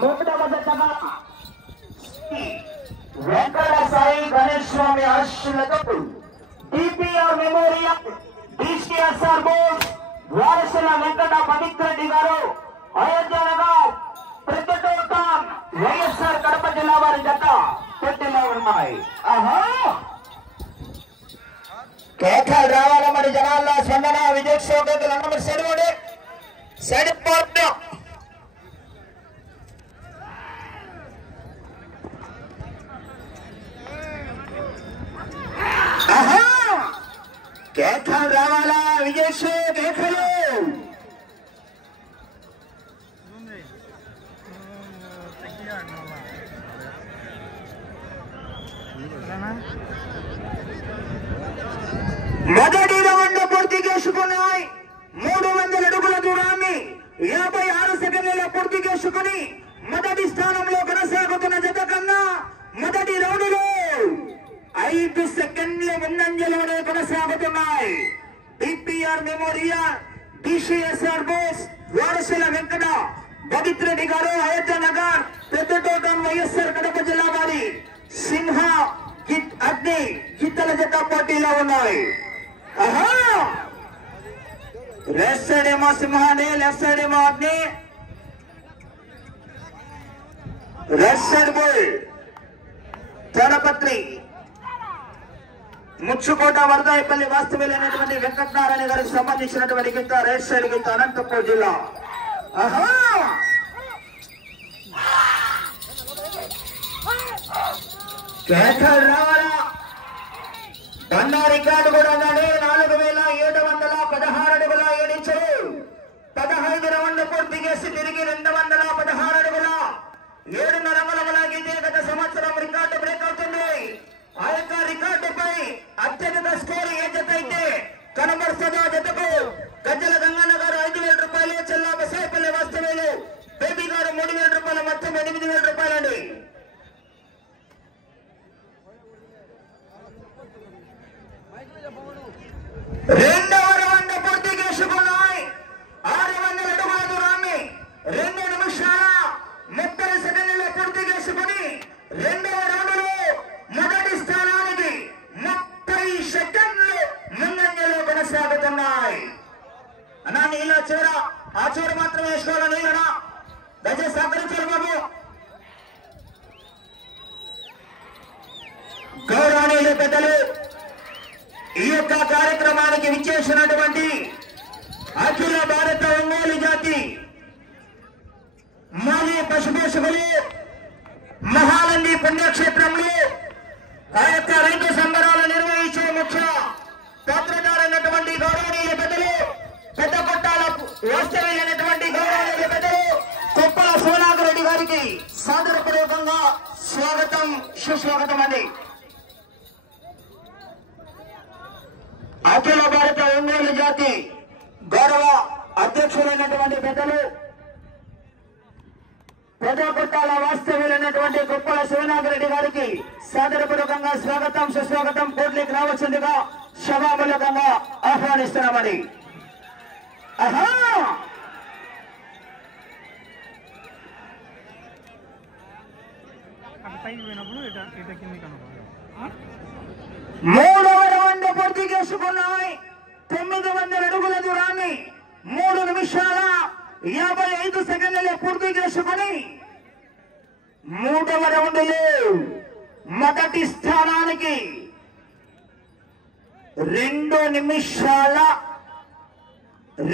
మూడవ జతగా వెంకట సాయి గణేష్ స్వామి ఆశీస్సులతో డిపిఆర్ మెమోరియల్ డిసిఎస్ఆర్ బోస్ వారసుల వెంకట పవిత్రెడ్డి గారు అయోధ్య నగర్ ప్రతిటోటం వైఎస్ఆర్ కడప జిల్లా వారి జత పోటీలో ఉన్నాయి. కేకలు రావాల మరి జనాల్లో స్పందన విజయ్ సోదరులు అన్నమాట సెలవుడే సరిపోట్టు కేకలు రావాలా విజయ్ కేకలు మొదటి రౌండ్ పూర్తి చేసుకున్నాయి. 300 అడుగుల దూరాన్ని 56 సెకండ్లలో పూర్తి చేసుకుని మొదటి స్థానంలో కొనసాగుతున్న జత కన్నా మొదటి రౌండ్ లో 5 సెకండ్ల ముందంజలోనే కొనసాగుతున్నాయి. డిపిఆర్ మెమోరియల్ డిసిఎస్ఆర్ బోస్ వారసుల వెంకట పవిత్రెడ్డి గారు అయోధ్య నగర్ పెద్దతోటం వైఎస్ఆర్ కడప జిల్లా వారి సింహ అగ్ని గిత్తల జత పోటీలో ఉన్నాయి. లెఫ్ట్ సైడ్ ఏమో సింహాన్ని, లెఫ్ట్ సైడ్ ఏమో అగ్ని, రైట్ సైడ్ బుల్ తడపత్రి ముచ్చుకోట వరదాయపల్లి వాస్తవ్యులు అనేటువంటి వెంకటనారాయణ గారికి సంబంధించినటువంటి గిత్త రైట్ సైడ్ గిత్త అనంతపురం జిల్లా. కేకలు రావాలా బండా రికార్డు కూడా ఉన్నాడు. 4716 అడుగుల 7 ఇంచులు 15 రౌండ్లు పూర్తి చేసి తిరిగి 216 అడుగుల 7.5 అంగుళముల గీతే గత సంవత్సరం రికార్డు బ్రేక్ అవుతుంది. ఆ యొక్క రికార్డుపై అత్యధిక స్కోర్ ఏ జత అయితే కనబరుస్తుందో జతకు గజ్జల గంగన్న గారు 5,000 రూపాయలు, చెల్లా బసాయిపల్లి వాస్తవ్యులు బేబీ గారు 3,000 రూపాయలు, మొత్తం 8,000 రూపాయలండి. రెండవ రౌండ్ పూర్తి చేసుకున్నాయి. 600 అడుగుల దూరాన్ని 2 నిమిషాల 30 సెకండ్లలో పూర్తి చేసుకుని రెండవ రౌండ్లో మొదటి స్థానానికి 30 సెకండ్లు ముందంజలో కొనసాగుతున్నాయి. అన్నా నీళ్ళ చివర ఆ చివర మాత్రం వేసుకోవాలి. నీళ్ళనా దయచేసి సహకరించారు బాబు. గౌరవనీయులు పెద్దలు, ఈ యొక్క కార్యక్రమానికి విచ్చేసినటువంటి అఖిల భారత ఒంగోలు జాతి మాజీ పశుపోషకులు మహానంది పుణ్యక్షేత్రంలో ఆ యొక్క రైతు సంబరాలు నిర్వహించే ముఖ్య పాత్రధారైనటువంటి గౌరవనీయుల పెద్దలు, పెద్ద కొట్టాల వాస్తవ్యులైనటువంటి గౌరవనీయుల పెద్దలు కొప్పల సోనాగరెడ్డి గారికి సాదరపూర్వకంగా స్వాగతం, సుస్వాగతం అండి. అఖిల భారత ఒంగోలు జాతి గౌరవ అధ్యక్షులైనటువంటి పెద్దలు, పెద్ద కొట్టాల వాస్తవ్యులైనటువంటి కొప్పల శివనాగరెడ్డి గారికి సాదరపూర్వకంగా స్వాగతం, సుస్వాగతం. కోట్లికి రావచ్చుందిగా సభామూలకంగా ఆహ్వానిస్తున్నామని. మూడవ రౌండ్ పూర్తి చేసుకున్నాయి. 900 అడుగుల దూరాన్ని 3 నిమిషాల 55 సెకండ్లలో పూర్తి చేసుకుని మూడవ రౌండ్లో మొదటి స్థానానికి 2 నిమిషాల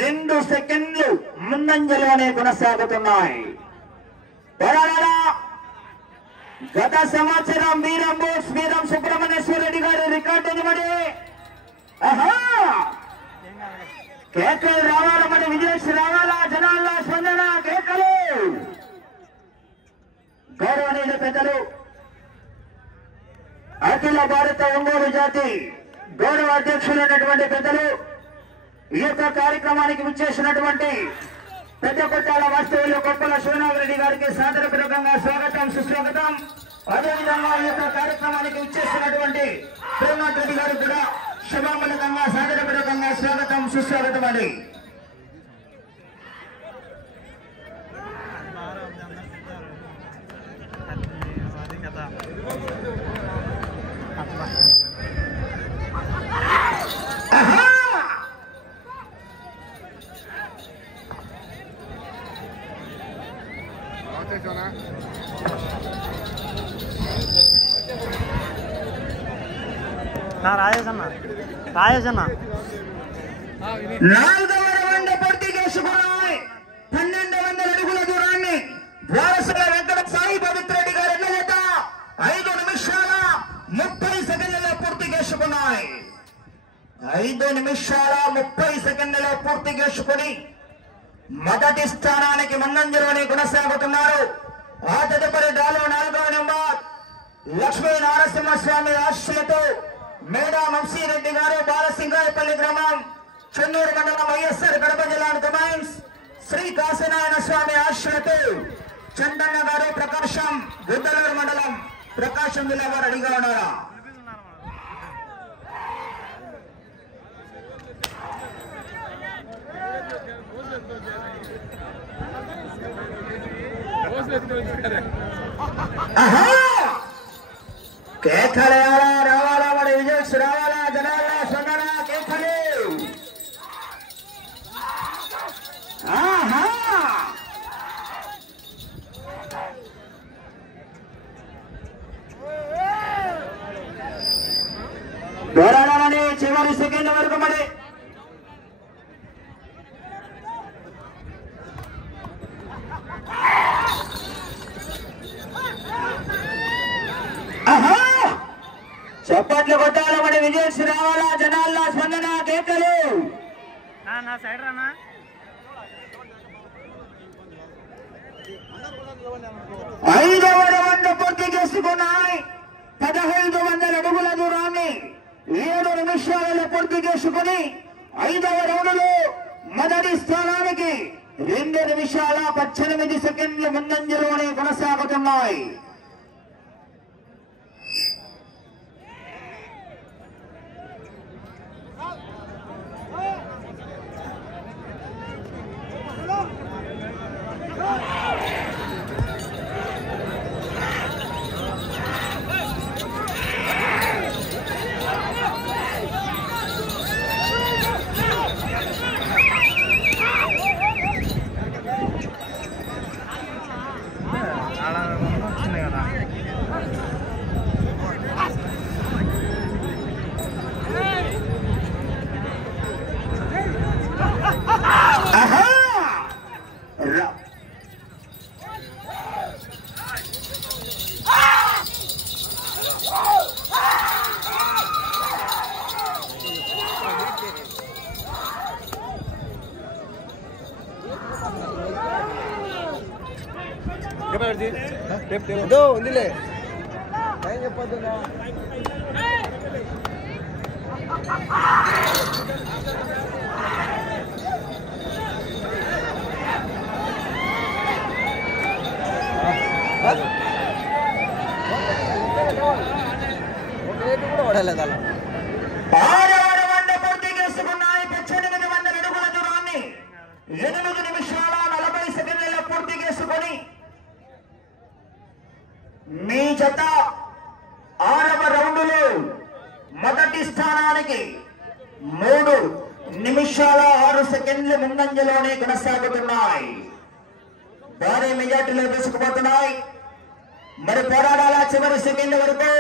2 సెకండ్లు ముందంజలోనే కొనసాగుతున్నాయి. గత సంవత్సరం వీరం బోస్ వీరం సుబ్రహ్మణ్యేశ్వర రెడ్డి గారి రికార్డు మరి కేకలు రావాల, మరి విజయ్ రావాలా, జనాల్లో స్పందన కేకలు. గౌరవనీయుల పెద్దలు, అఖిల భారత ఒంగోలు జాతి గౌరవ అధ్యక్షులైనటువంటి పెద్దలు, ఈ యొక్క కార్యక్రమానికి విచ్చేసినటువంటి పెద్ద కొట్టాల వాస్తవ్యులు కొప్పల శివనాగరెడ్డి గారికి సాదరపూర్వకంగా స్వాగతం, సుస్వాగతం. అదేవిధంగా ఈ యొక్క కార్యక్రమానికి విచ్చేసినటువంటి ప్రేమాట్ రెడ్డి గారు కూడా శుభామూలకంగా సాదరపూర్వకంగా స్వాగతం, సుస్వాగతం అండి. రాజేష్ అన్న 4వ రౌండ్ పూర్తి చేసుకున్నాయి. 1200 అడుగుల దూరాన్ని వారసుల వెంకట సాయి పవిత్ర రెడ్డి గారు ఎన్నజత 5 నిమిషాల 30 సెకండ్లలో పూర్తి చేసుకున్నాయి. 5 నిమిషాల 30 సెకండ్లలో పూర్తి చేసుకుని మొదటి స్థానానికి ముందంజలోని కొనసాగుతున్నారు. ఆ తదుపరి డ్రాలో 4వ నెంబర్ లక్ష్మీ నారసింహస్వామి ఆశీస్సులతో మేడా వంశీరెడ్డి గారు బాలసింగాయపల్లి గ్రామం చెన్నూరు మండలం వైఎస్ఆర్ కడప జిల్లా కమాండ్స్ శ్రీ కాశీనారాయణ స్వామి ఆశీస్సులతో చందన్న గారు ప్రకాశం గుద్దలూరు మండలం ప్రకాశం జిల్లా వారు రెడీగా ఉన్నారా? కేకలేయాలా, రావాలా, మరి విజయ్ రావాలా, జనాలా సొందనా కేకలే. పోరాడాలని చివరి సెకండ్ వరకు మరి చప్పట్లు కొట్టాలి. మరి విజయ్ రావాలా, జనాల్లా స్పందన కేకలు. నా సైడ్ రానా 5వ రౌండ్ పూర్తి చేసుకున్నాయి. 1500 అడుగుల దూరాన్ని 7 నిమిషాలలో పూర్తి చేసుకుని 5వ రౌండ్లో మొదటి స్థానానికి 2 నిమిషాల 18 సెకండ్ల ముందంజలోనే కొనసాగుతున్నాయి. వచ్చింది కదా ఉందిలే ఏం చెప్పొద్దు. కూడా పడలేదు అలా 6వ రౌండ్ పూర్తి చేసుకున్నాయి. 1800 అడుగుల దూరాన్ని 8 నిమిషాల 40 సెకండ్లలో పూర్తి చేసుకొని మీ జత 6వ రౌండ్లో మొదటి స్థానానికి 3 నిమిషాల 6 సెకండ్ల ముందంజలోనే కొనసాగుతున్నాయి. భారీ మెజార్టీలో దూసుకుపోతున్నాయి. మరి పోరాడాల చివరి సెకండ్ వరకు.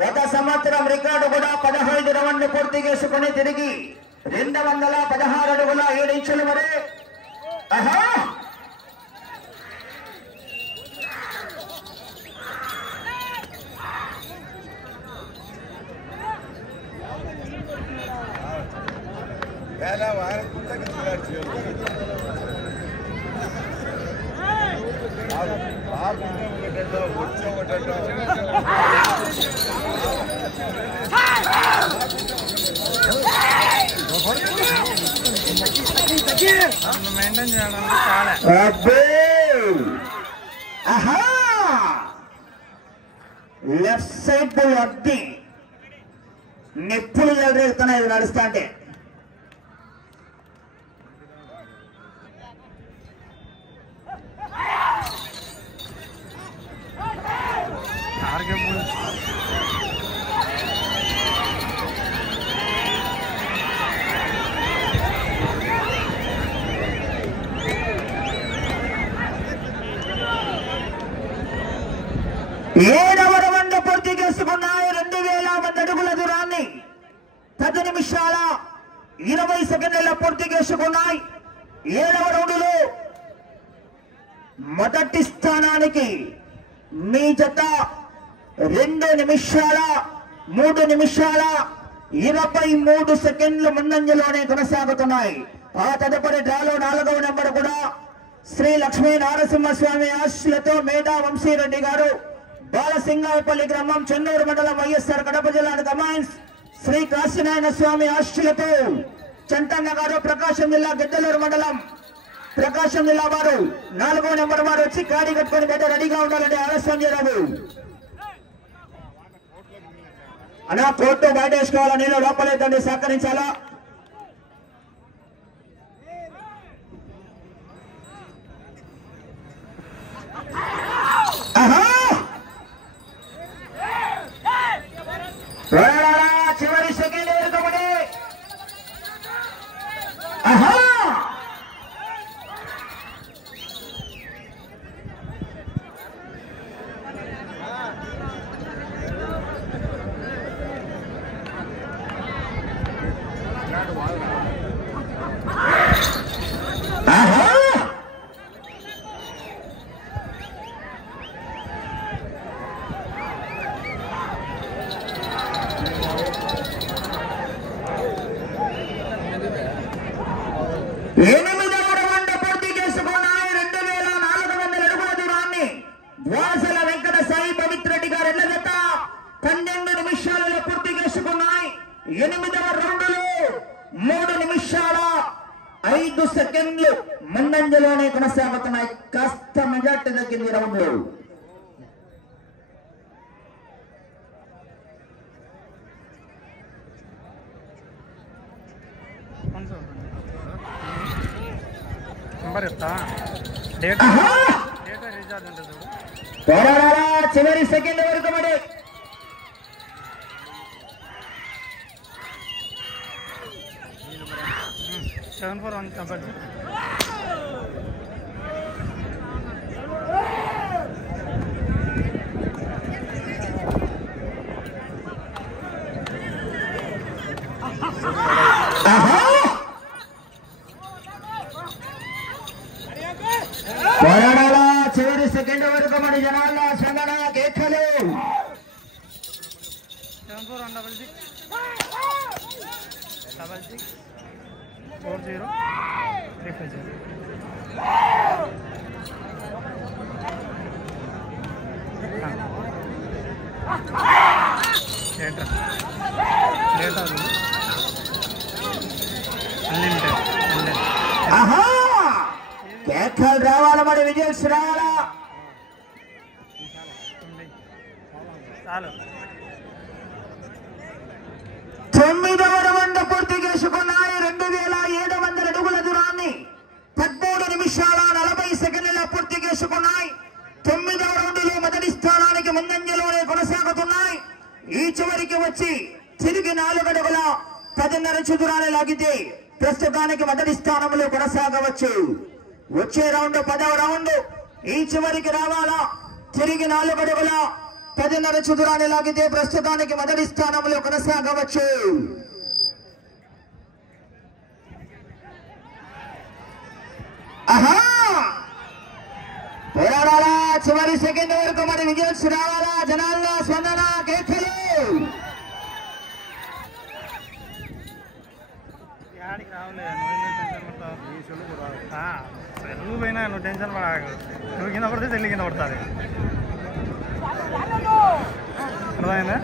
గత సంవత్సరం రికార్డు కూడా 15 రౌండ్లు పూర్తి చేసుకుని తిరిగి 216 అడుగుల 7 ఇంచులు మరి. మెయింటైన్ చేయడానికి చాలా లెఫ్ట్ సైడ్ అడ్డి నిప్పులు ఎదురెళ్తున్నాయి నడుస్తా అంటే. ఏడవ రౌండ్ పూర్తి చేసుకున్నాయి. 2000 అడుగుల దూరాన్ని 10 నిమిషాల 20 సెకండ్ల పూర్తి చేసుకున్నాయి. ఏడవ రౌండ్లో మొదటి స్థానానికి మీ జత 2 నిమిషాల 3 నిమిషాల 23 సెకండ్లు ముందంజలోనే కొనసాగుతున్నాయి. ఆ తదుపరి డ్రాలో 4వ నెంబర్ కూడా శ్రీ లక్ష్మీ నారసింహస్వామి ఆశీస్సులతో మేధా వంశీరెడ్డి గారు బాలసింగాయపల్లి గ్రామం చెన్నూరు మండలం వైఎస్ఆర్ కడప జిల్లా కమాండ్స్ శ్రీ కాశీనారాయణ స్వామి ఆశీస్సులతో చంటన్న గారు ప్రకాశం జిల్లా గిద్దలూరు మండలం ప్రకాశం జిల్లా వారు 4వ నెంబర్ వారు వచ్చి కాడి కట్టుకొని బిడ్డ రెడీగా ఉండాలంటే ఆలస్యం చేయరాదు. అలా కోర్టు బయట వేసుకోవాలా, నీళ్ళు లోపలేదండి, సహకరించాలా. చివరి సెకండ్ ఎదుర్కోమని వాసల వెంకట సాయి పవిత్రెడ్డి గారు ఎల్ల జత 12 నిమిషాలలో పూర్తి చేసుకున్నాయి. 8వ రౌండ్లో 3 నిమిషాల 5 సెకండ్లు ముందంజలోనే కొనసాగుతున్నాయి. కాస్త మెజార్టీ తగ్గింది రౌండ్లు. చివరి సెకండ్ వరకు మరి 741 కబడ్డీ చివరి సెకండ్ వరకు మరి జనాల సంగణ కేకలు. 74036 కేకలు రావాలా మరి, విజయస్ రావాలా. చాలు 9వ రౌండ్ పూర్తి చేసుకున్నాయి. 2700 అడుగుల దూరాన్ని 13 నిమిషాల 40 సెకండ్ల పూర్తి చేసుకున్నాయి. 9వ రౌండ్లో మొదటి స్థానానికి ముందంజలోనే కొనసాగుతున్నాయి. ఈ చివరికి వచ్చి తిరిగి 4 అడుగుల 10.5 దూరాన్ని లాగితే ప్రస్తుతానికి మొదటి స్థానంలో కొనసాగవచ్చు. వచ్చే రౌండ్ 10వ రౌండ్. ఈ చివరికి రావాలా, తిరిగి 4 అడుగుల 10.5 దూరాన్ని లాగితే ప్రస్తుతానికి మొదటి స్థానంలో కొనసాగవచ్చు. పోరాడాలా, చివరి సెకండ్ వరకు మరి విజయస్ రావాలా. జనాల్లో స్పందన కేకలు. నువ్వు పోయినా నువ్వు టెన్షన్ పడాకు. నువ్వు కింద పడితే చెల్లి కింద పడుతుంది. అర్థమైందా?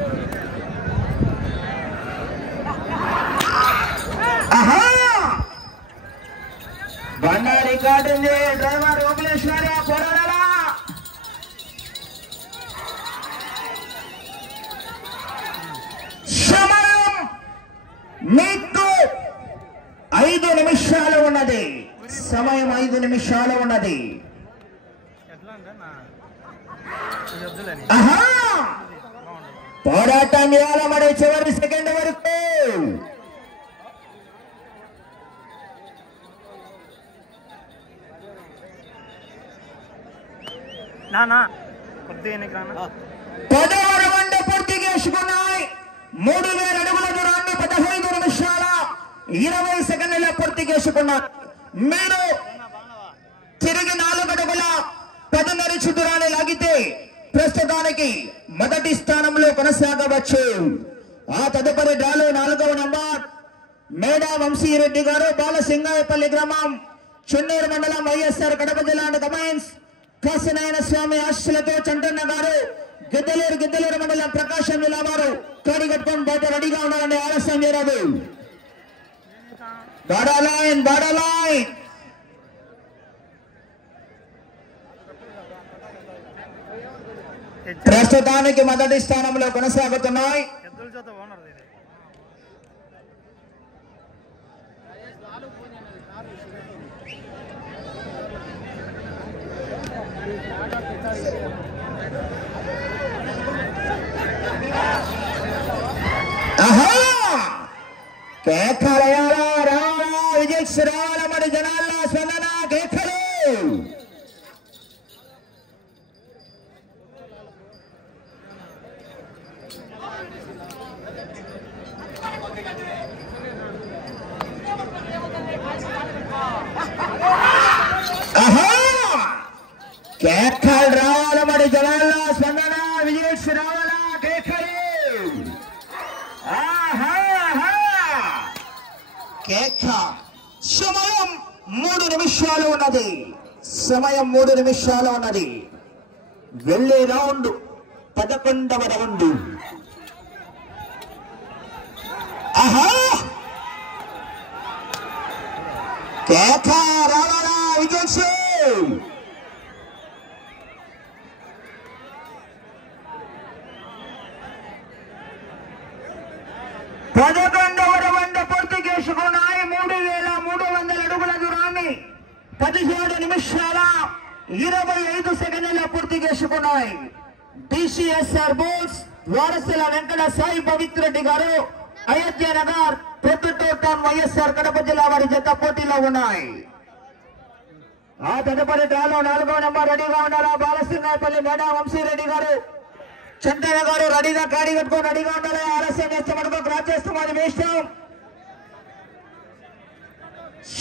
బండా రికార్డు ఉంది. డ్రైవర్ ఓపులేశ్వర పోరాడాలా. సమయం మీకు 5 నిమిషాలు ఉన్నది. సమయం 5 నిమిషాలు ఉన్నది. ఎట్లా అంటే వద్దులేని పోరాటం చేయాల మరి చివరి సెకండ్ వరకు. నా కొద్దిగా ఎన్నికన్నా 10వ రౌండ్ పూర్తి చేసుకున్నాయి. 3000 అడుగుల దూరాన్ని 15 నిమిషాల 20 సెకండ్ల పూర్తి చేసుకున్నారు. మీరు తిరిగి 4 అడుగుల 10 దూరాన్ని లాగితే ప్రస్తుతానికి మొదటి స్థానంలో కొనసాగవచ్చు. ఆ తదుపరి డ్రాలో 4వ నంబర్ మేడా వంశీరెడ్డి గారు, బాలసింగాయపల్లి గ్రామం, చెన్నూరు మండలం, వైఎస్ఆర్ కడప జిల్లా కమైన్స్ కాశీనారాయణ స్వామి ఆశీస్సులతో చంటన్న గారు, గిద్దలూరు మండలం, ప్రకాశం జిల్లా వారు కాడి కట్టుకొని బయట రెడీగా ఉండాలండి. ఆలస్యం చేయరాదు. బాడాలైన్ ప్రస్తుతానికి మొదటి స్థానంలో కొనసాగుతున్నాయి. విజయశ్రాల మరి జనాల స్పందన కేకలు. కేకలు రావాల మరి జనాల స్పందన విజయశ్రాల కేకలు. కేక. సమయం 3 నిమిషాలు ఉన్నది. సమయం 3 నిమిషాలు ఉన్నది. వెళ్ళే రౌండ్ 11వ రౌండ్. కేక రావాలా విజయ్. 11వ రౌండ్ పూర్తి చేసుకున్నాయి. 3300 అడుగుల దూరాన్ని 17 నిమిషాల 25 సెకండ్ల పూర్తి చేసుకున్నాయి. డిసిఎస్ఆర్ బోల్స్ వారసుల వెంకట సాయి పవిత్రెడ్డి గారు, అయోధ్య నగర్, ప్రొద్దుటూరు టౌన్, వైఎస్ఆర్ కడప జిల్లా వారి జత పోటీలో ఉన్నాయి. ఆ తదుపరి డ్రాలో 4వ నంబర్ రెడీగా ఉండాలా. బాలసింగాయపల్లి మేడా వంశీరెడ్డి గారు, చంద్రయ్య గారు రెడీగా కాడి కట్టుకొని రెడీగా ఉండాలి. ఆలస్యం చేస్తే మనకు క్రాస్ చేస్తాం, అది వేస్తాం.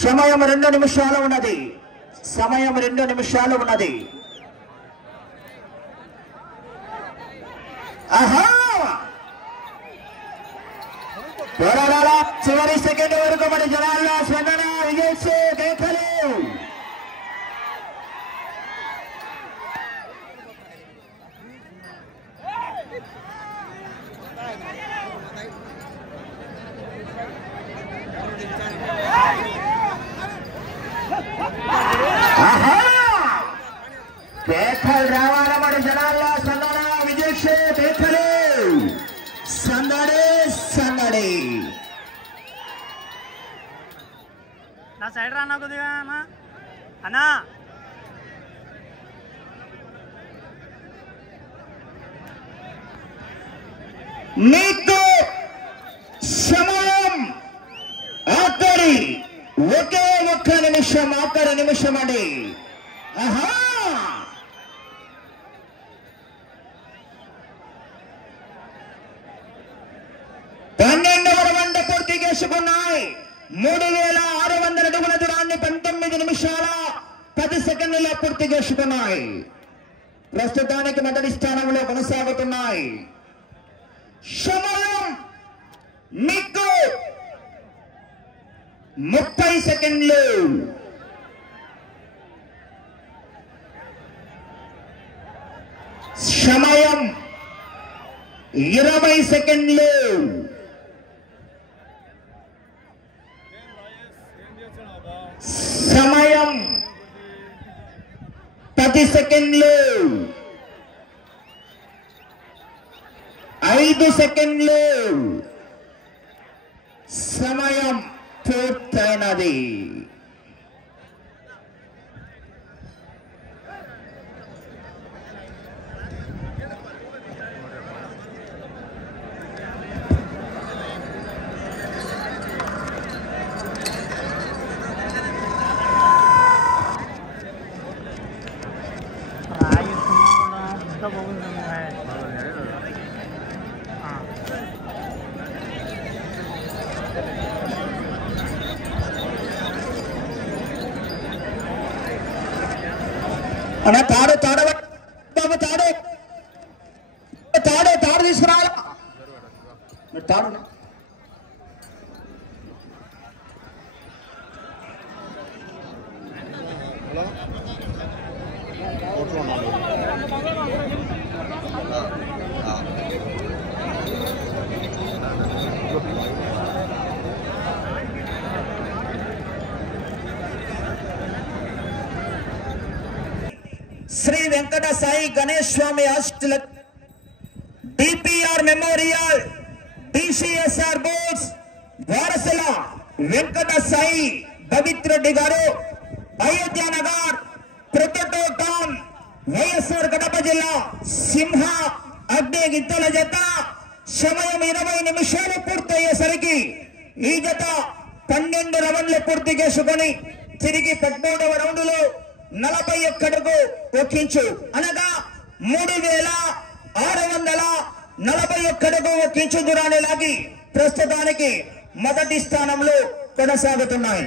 సమయం 2 నిమిషాలు ఉన్నది. సమయం 2 నిమిషాలు ఉన్నది. పోరాడాల చివరి సెకండ్ వరకు మన జనాల్లో స్పందన విజయ్ కేకలు. కేకలు రావాల మరి జనాల్లో స్పందన విజయ్ కేకలు. సందడి. నా సైడ్ రానా కొద్దిగా అన్నా. నీకు సమయం ఆఖరి ఒకే ఒక్క నిమిషం. ఆఖరి నిమిషం అండి. 12వ రౌండ్ పూర్తి చేసుకున్నాయి. 3600 అడుగుల దూరాన్ని 19 నిమిషాల 10 సెకండ్ల పూర్తి చేసుకున్నాయి. ప్రస్తుతానికి మొదటి స్థానంలో కొనసాగుతున్నాయి. సమయం మీకు 30 సెకండ్లు. సమయం 20 సెకండ్లు. సమయం 10 సెకండ్లు. 5 సెకండ్లు. సమయం పూర్తయినది. రాయి అన్న తాడు తాడు బాబు తాడు తాడు తాడు తీసుకురావాలా తాడు Sri Venkata Sai Ganesh Swamy hostel DPR memorial DCSR boys వారసుల వెంకట సాయి పవిత్రెడ్డి గారు అయోధ్య నగర్ ప్రొటో టౌన్ వైఎస్ఆర్ కడప జిల్లా సింహ అగ్ని గిత్తల జత సమయం 20 నిమిషాలు పూర్తయ్యేసరికి ఈ జత 12 రౌండ్లు పూర్తి చేసుకొని తిరిగి 13వ రౌండ్లో 41 అడుగు ఒక్కించు అనగా 3641 అడుగు ఒక్కించు దూరాన్ని లాగి ప్రస్తుతానికి మొదటి స్థానంలో కొనసాగుతున్నాయి.